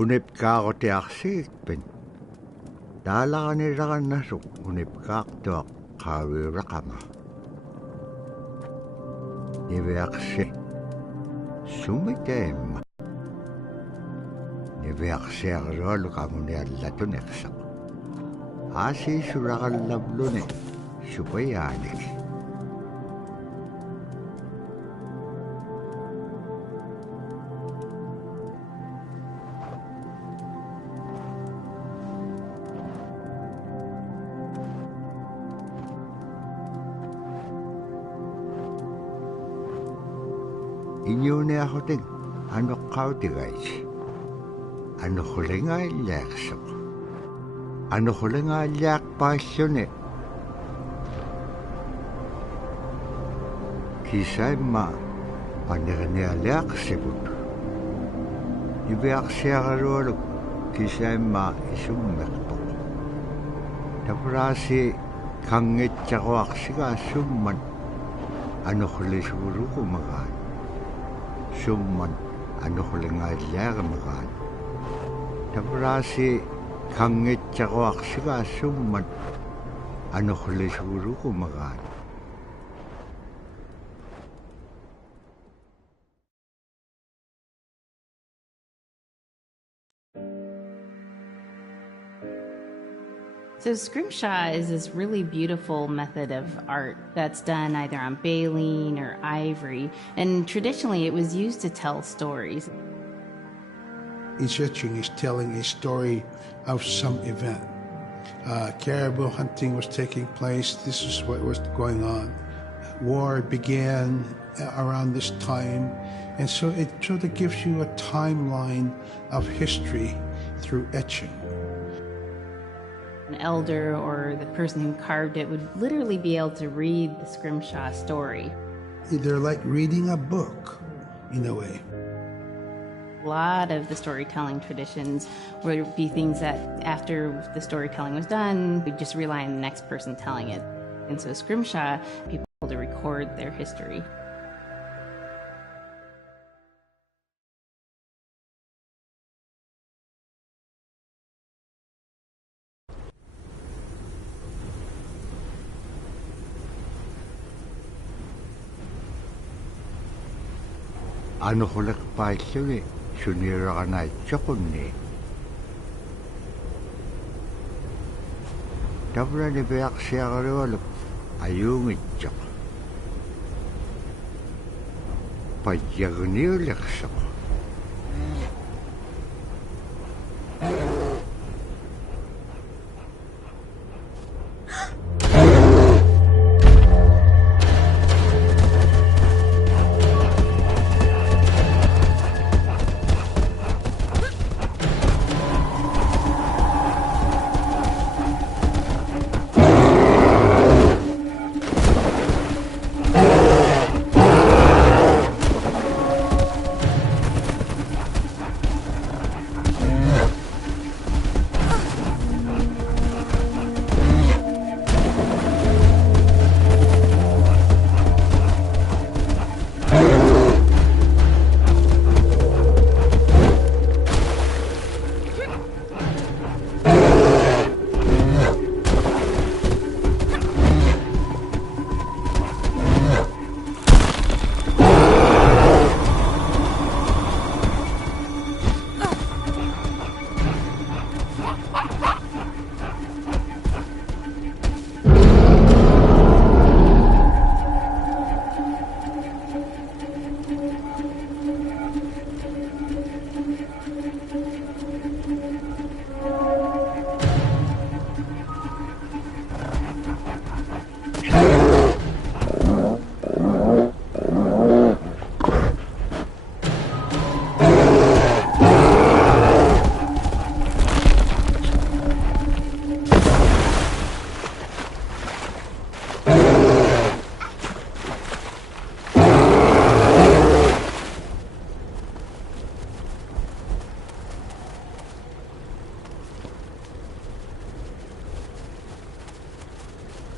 unipkaaqutiarsigikpin taalaqanilaqannasuk unipkaaqtuaq qaaviuraqama niviaqsi sumiteemma niviaqsiaqlualuqamuniallatuneqsaq aasiisulaqallavluni supayaanik Inyuuniahutin anuqqautigaisi anuqulingaallaaqsuq anuqulingaallaaqpaalluni kisaimma panernialiaqsiput iviaqsiaqalualuk kisaimma isummerpoq tapuraasi kangitsaquaqsigaasumman anuqlisuuluqumagaan summan anuqulingaallaaqamagaan tapuraasi kangitsaquaqsigaasumman anuqlisuuluqumagaan So scrimshaw is this really beautiful method of art that's done either on baleen or ivory, and traditionally it was used to tell stories. Each etching is telling a story of some event. Caribou hunting was taking place. This is what was going on. War began around this time, and so it sort of gives you a timeline of history through etching. An elder or the person who carved it would literally be able to read the scrimshaw story. They're like reading a book, in a way. A lot of the storytelling traditions would be things that after the storytelling was done, we'd just rely on the next person telling it. And so scrimshaw, people were able to record their history. anuqulliqpaalluni suniuraqanaitsoqunni tavlani piaqsiaqalualuk ayuungitsoq pajjagniuliqsoq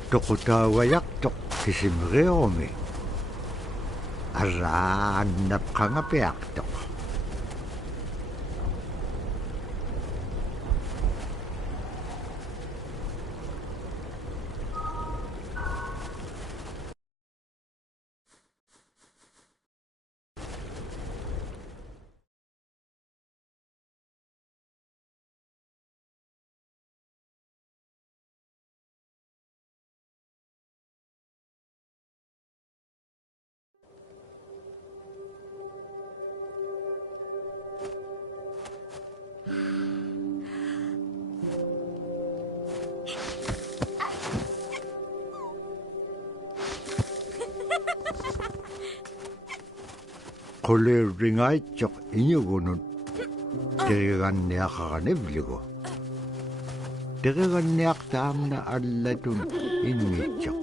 toqutaawayaqtoq kisimriumi arraannapqangapiaqtoq qulirringaitsoq iñugunut teriganniaqaqanivlugu teriganniaqtaamna allatun inngitsoq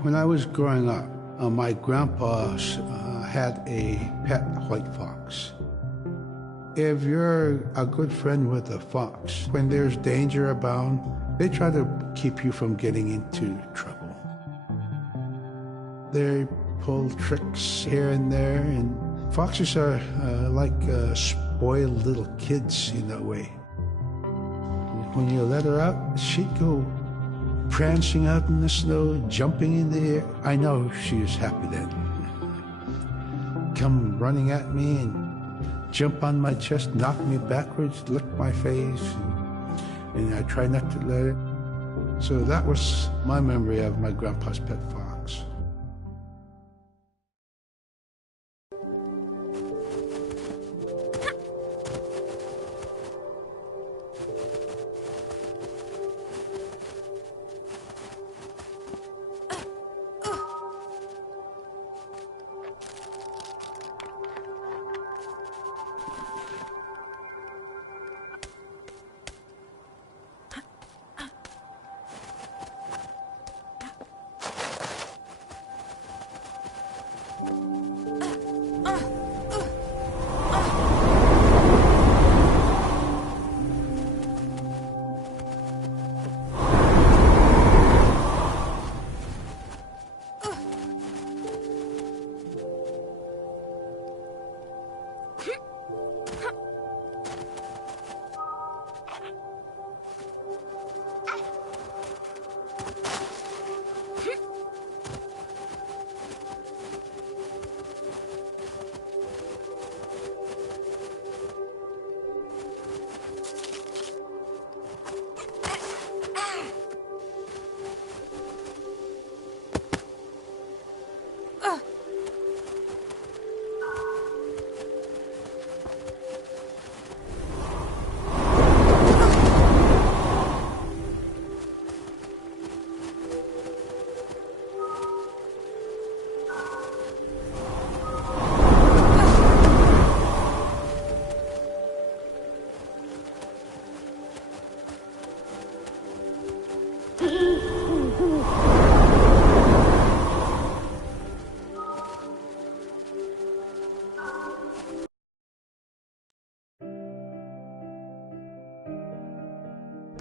When I was growing up, my grandpa had a pet white fox. If you're a good friend with a fox, when there's danger abound, they try to keep you from getting into trouble. They pull tricks here and there, and foxes are like spoiled little kids in a way. When you let her out, she'd go prancing out in the snow, jumping in the air. I know she was happy then. Come running at me and jump on my chest, knock me backwards, lick my face, and I try not to let it. So that was my memory of my grandpa's pet fox.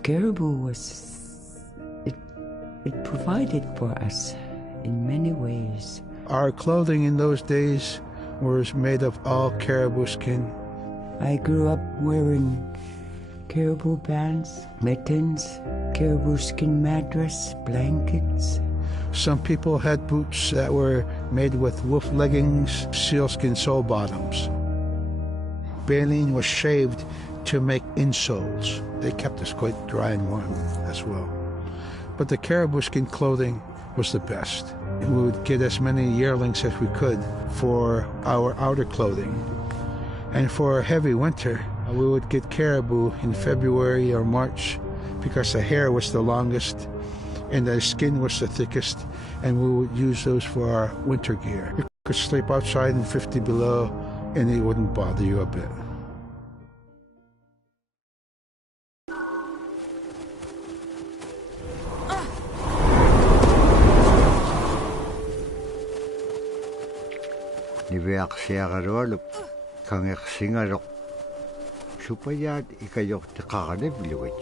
Caribou it provided for us in many ways. Our clothing in those days was made of all caribou skin. I grew up wearing caribou pants, mittens, caribou skin mattress, blankets. Some people had boots that were made with wolf leggings, sealskin sole bottoms. Baleen was shaved to make insoles. They kept us quite dry and warm as well. But the caribou skin clothing was the best. We would get as many yearlings as we could for our outer clothing. And for a heavy winter, we would get caribou in February or March because the hair was the longest and the skin was the thickest, and we would use those for our winter gear. You could sleep outside in 50 below and it wouldn't bother you a bit. Niveaqsiaqarualup kangeqsingaroq supayaat ikayorteqaranivluit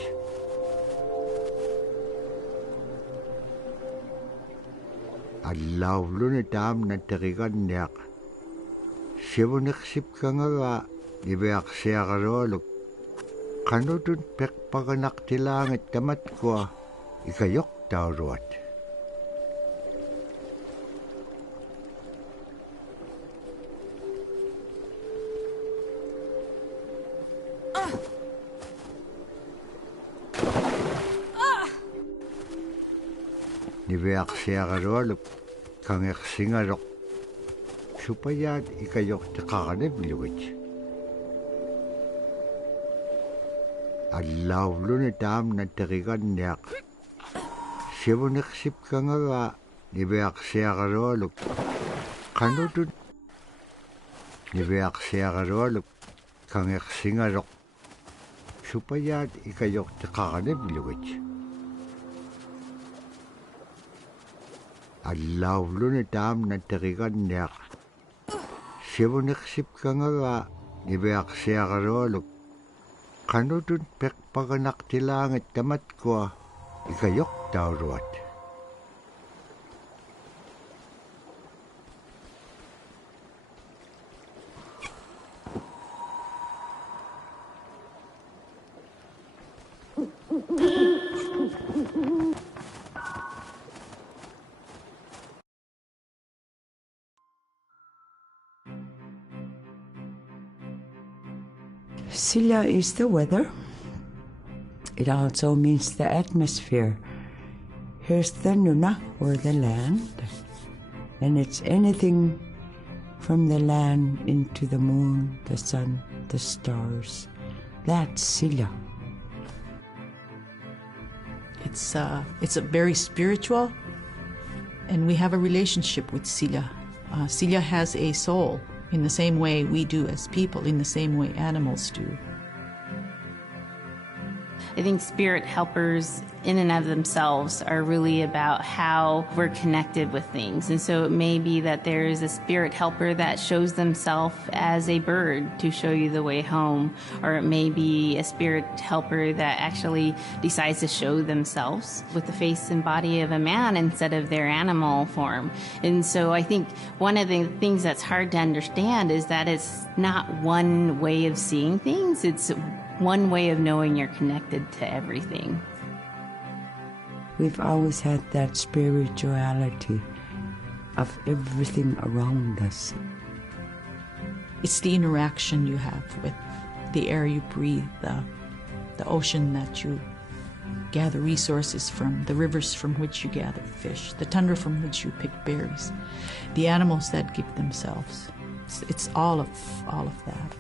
allauluni taamna teriganniaq sivuneqsipkangaga niveaqsiaqarualup qanutun peqpaganaqtilaangat tamatkua ikayortauruat Niveaqsiaqarualup kangeqsingaroq supayaat ikayorteqaranivluit Allaulun taam natteriganniaq. Sivuneqsipkangaga niveaqsiaqarualuk. Qanutut niveaqsiaqarualuk kangeqsingaroq. Supayaat ikayortiqaranevlugit. Allaulun taam natteriganniaq. Sivuneqsipkangaga niveaqsiaqarualuk. Qanutut peqpaganaqtilaangat tamatkua ikayoktauluat. Silla is the weather. It also means the atmosphere. Here's the Nuna, or the land. And it's anything from the land into the moon, the sun, the stars. That's Silla. It's a very spiritual, and we have a relationship with Silla. Silla has a soul in the same way we do as people, in the same way animals do. I think spirit helpers in and of themselves are really about how we're connected with things. And so it may be that there is a spirit helper that shows themselves as a bird to show you the way home, or it may be a spirit helper that actually decides to show themselves with the face and body of a man instead of their animal form. And so I think one of the things that's hard to understand is that it's not one way of seeing things, it's one way of knowing you're connected to everything. We've always had that spirituality of everything around us. It's the interaction you have with the air you breathe, the ocean that you gather resources from, the rivers from which you gather fish, the tundra from which you pick berries, the animals that give themselves. It's all of that.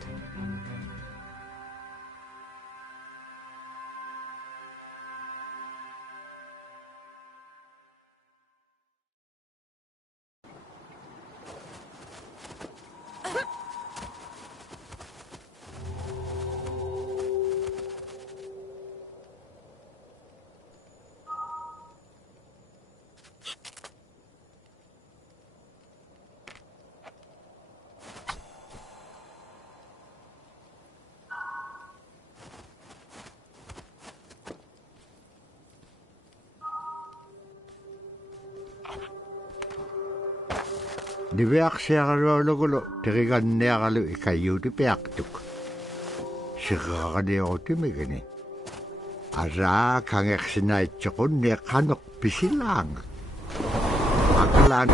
Niveaqsiaqarualugulo teriganniaqalu ikayuuti piaqtuk. Siqaqaniutimigini. Araa kangeqsinaitsoqunni qanoq pisilaanga. Akalaan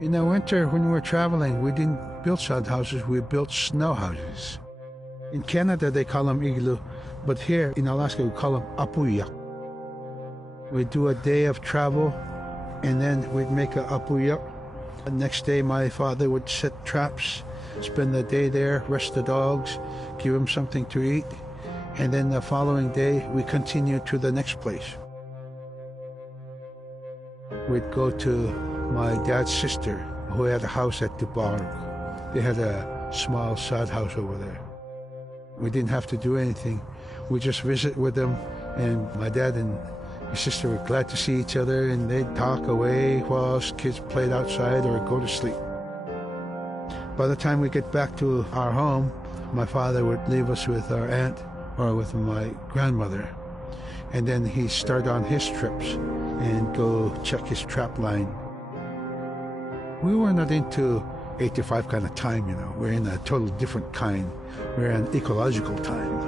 In the winter, when we were traveling, we didn't build sod houses, we built snow houses. In Canada, they call them igloo, but here in Alaska, we call them apuya. We'd do a day of travel, and then we'd make a apuya. The next day, my father would set traps, spend the day there, rest the dogs, give them something to eat, and then the following day, we continued to the next place. We'd go to my dad's sister, who had a house at Dubaruk. They had a small sod house over there. We didn't have to do anything. We just visit with them, and my dad and his sister were glad to see each other, and they'd talk away while us kids played outside or go to sleep. By the time we get back to our home, my father would leave us with our aunt or with my grandmother, and then he'd start on his trips and go check his trap line. We were not into 8 to 5 kind of time, you know. We're in a total different kind. We're in ecological time.